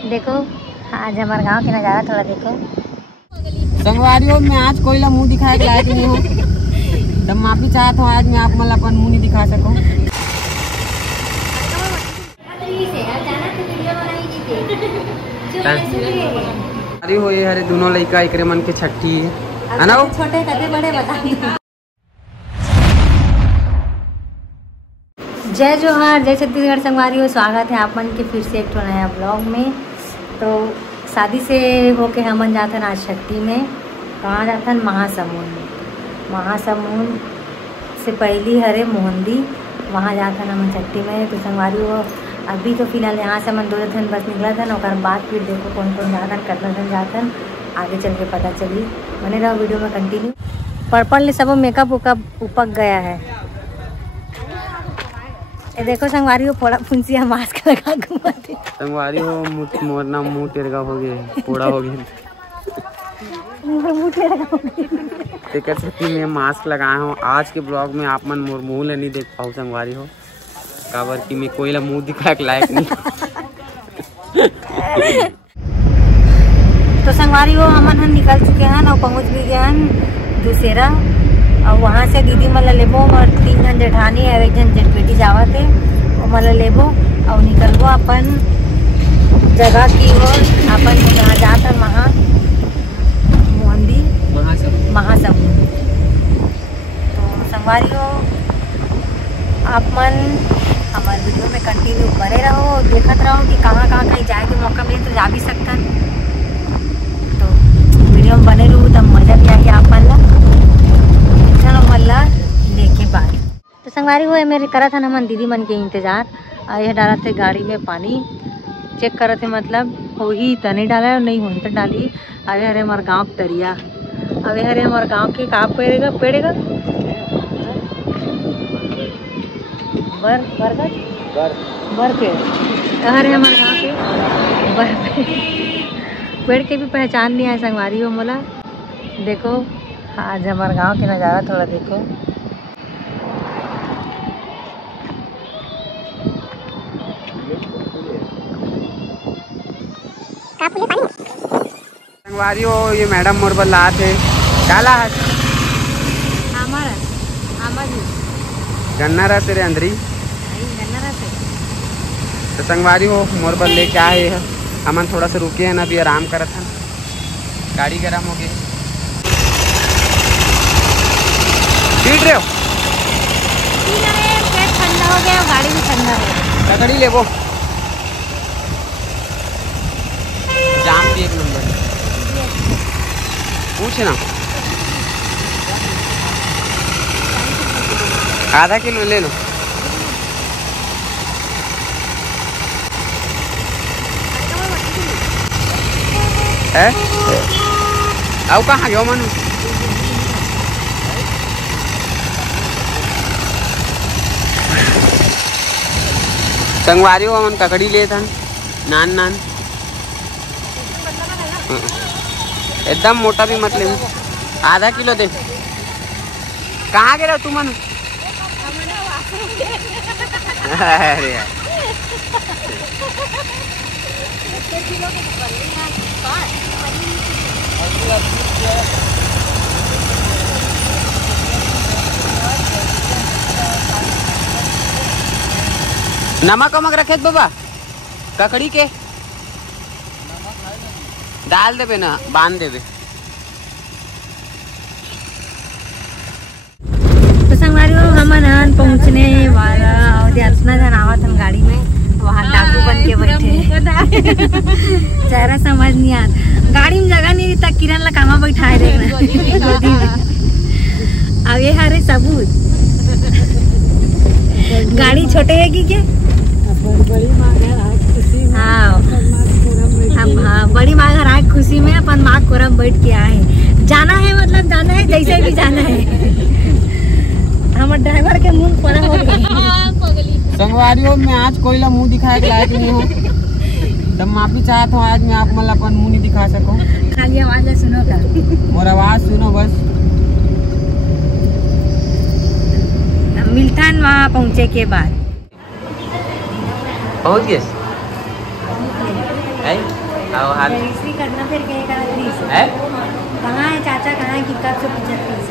देखो आज हमारे गांव के नज़ारा थोड़ा देखो। संगवारियों में आज कोई ला मुंह दिखाए के लायक नहीं हो। तब माफी चाहत हो आज मैं आप मतलब अपन मुंह नहीं दिखा सको। अरे हो ये हरे दोनों लड़का एकरे मन के छठी है ना। छोटे कदे बड़े बता। जय जोहार, जय छत्तीसगढ़ संगवारी हो। स्वागत है आप मन के फिर से एक नया ब्लॉग में। तो शादी से होके हमन जाथन आज छठी में। कहाँ जाथन? महासमुंद से पहली हरे मोहंदी, वहाँ जाथन हमन छठी में। तो संगवारी हो अभी तो फिलहाल यहाँ से हमन 2 दिन बस निकला था। और बाद फिर देखो कौन कौन जाथन, कितना दिन जाथन, आगे चल के पता चली। बने रहो वीडियो में कंटिन्यू। पर्पल ने सब मेकअप उपक गया है। ये देखो संगवारी हो फोड़ा फुंसिया मास्क लगा घुमाती। संगवारी हो मोरना मुंह टेरगा हो गया, फोड़ा हो गया। तेकर छठी में मास्क लगाए हो। आज के ब्लॉग में आप मन मोर मुँह ले नहीं देख पाओ संगवारी हो, काबर कि मैं कोई ला मुँह दिखा के लायक नहीं। तो संगवारी हो हमन निकल चुके हैं और पहुँच भी गए हैं दुसेरा। और वहाँ से दीदी मतलब लेबो और 3 जन जेठानी और 1 जन जेठबेटी जावा थे। वो मतलब लेबो और निकलबो अपन जगह की ओर। अपन जहाँ जाता वहाँ मोहंदी महासमुंद। तो संगवारी हो आप मन हमारे वीडियो में कंटिन्यू बने रहो, देखते रहो कि कहाँ कहीं जाए के मौका मिले तो जा भी सकते। तो वीडियो में बने रहूँ तब मजा भी आएगी आप मन ला लेके बाद। तो संगवारी हुए मेरे करा था हमन दीदी मन के इंतजार। यह डाला थे गाड़ी में पानी, चेक करे थे मतलब हो ही तने डाला और नहीं हो तो डाली। अरे हरे हमारे गाँव के तरिया, अरे हरे हमारे गाँव के कहाँ पेड़ेगा बर पेड़। अरे हमारे गाँव के बर पेड़ के भी पहचान नहीं आए संगवारी हो मोला। देखो आज हमारे गांव के नज़ारा थोड़ा देखो। संगवारी हो ये मैडम मोर बल लात है काला है गन्ना रस रे अंदरी गन्ना रस। तो संगवारी हो मोर बल ले क्या है हमन थोड़ा सा रुके हैं ना, अभी आराम करत हैं, गाड़ी गर्म हो गई। पीट रहे हो? पेट ठंडा हो गया, गाड़ी भी ठंडा हो गया। ककड़ी ले वो जाम भी 1 नंबर पूछ ना। आधा किलो ले लो। है आओ कहाँ गयो मनु? संगवारी हो हमन ककड़ी ले था नान एकदम मोटा भी मत ले, आधा किलो दे। कहाँ गए तू मनु? अरे यार नमक वमक रखे बाबा ककड़ी के डाल देवे ना, बांध देवे। तो संगवारी हो हमन पहुँचने वाला और इतना जन आवत हम गाड़ी में, वहाँ डाकू बन के बैठे। चेहरा समझ नहीं आता, गाड़ी में जगह नहीं रहता। किरण ला कहाँ बैठाए देखना गोदी में। अब ये हरे सबूत गाड़ी छोटे है कि क्या? हाँ बड़ी माँ घर आए खुशी में अपन माँ कोरम बैठ के आए। जाना है मतलब जाना है, जैसे भी जाना है। हमारे ड्राइवर के मुंह पड़ा हो गया। संगवारी हो मैं आज कोई ला मुंह दिखाए के लायक नहीं हो। तब माफी चाहत हो आज मैं आप मतलब अपन मुंह नहीं दिखा सको। खाली आवाज सुनो का, और आवाज सुनो बस। मिल्टन वहाँ पहुँचे के बाद पहुँच गए। है और हाल रजिस्ट्री करना फिर कहेगा है कहाँ है चाचा, कहाँ है कि कब 135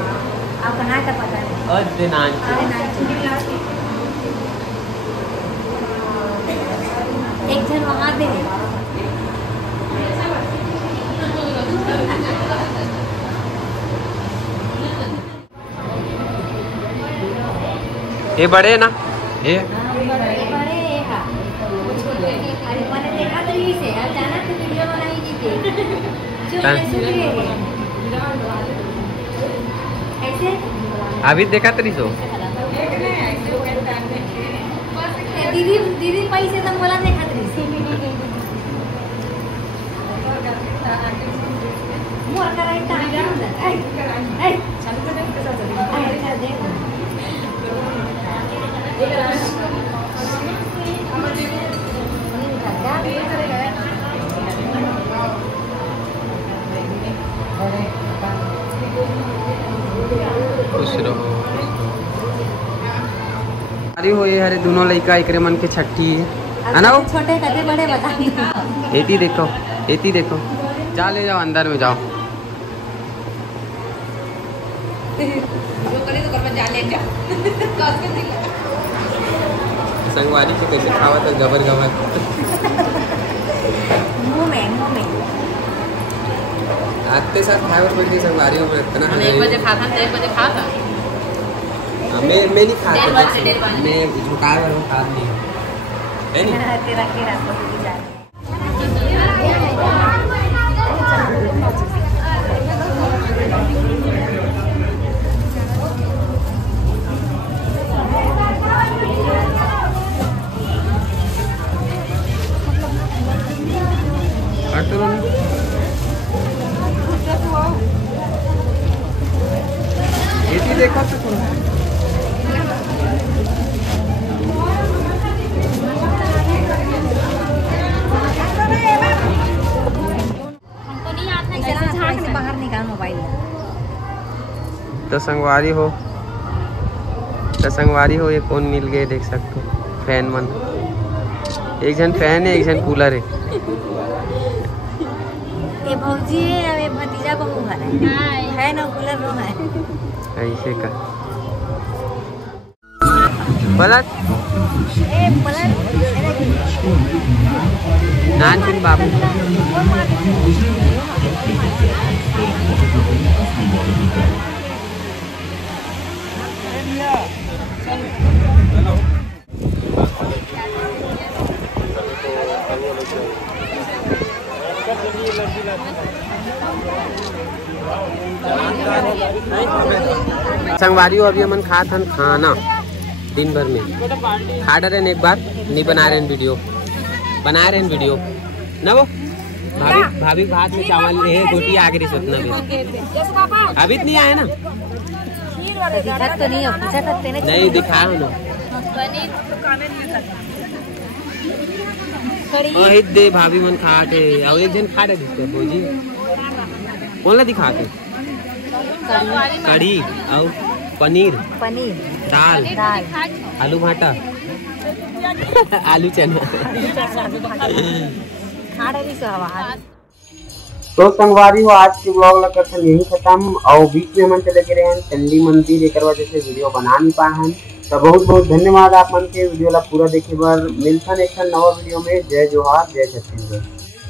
आप कहाँ का पता है और दिनांक एक जन वहाँ दे ये बड़े है ना ये मैंने देखा तो यही से अचानक से वीडियो बनाई थी ऐसे अभी देखा तरी सो दीदी दीदी पैसे तो बोला देखा तरी मोर कराई ता ऐ चालू कर दे खुश रहो अरे हो ये हरे दोनों लड़का एक मन के छठी है ना वो छोटे कदे बड़े बता एती देखो जा ले जाओ अंदर में जाओ संगवारी के कैसे खावा तो गबर गबर मुंह में आते साथ खाए और बैठ गई संगवारी में इतना 1 बजे खाता था 1 बजे खाता मैं नहीं खाता मैं झुकाए और खा नहीं है नहीं तेरा के रात को जा देखो तो थोड़ा बाहर निकाल मोबाइल तो संगवारी हो ये कौन मिल गए देख सकते हो फैन मन एक जन फैन है एक जन कूलर है ये भौजी है ये भतीजा बहू है ना कूलर रो है ऐसे का पलट नान सिंह बाबू संगवारी अभी हमन खात हन खाना दिन भर में खा डरे एक बार नहीं बना रहे वीडियो ना वो भाभी भात में चावल है रोटी आगे सोचना भी अभी नहीं आए ना तो नहीं दिखा ना वही दे भाभी मन खाते और एक जन खा रहे भोजी कौन ला दिखाते कढ़ी और पनीर दाल आलू भाटा आलू चना तो संगवारी हो आज के ब्लॉग लगा यही खत्म और बीच में मन चले रहे हैं चंडी मंदिर एक वजह से वीडियो बना नहीं पाए हैं तो बहुत बहुत धन्यवाद आप मन के वीडियो ला पूरा देखे बार मिलता एक नवा वीडियो में जय जोहार जय छत्तीसगढ़।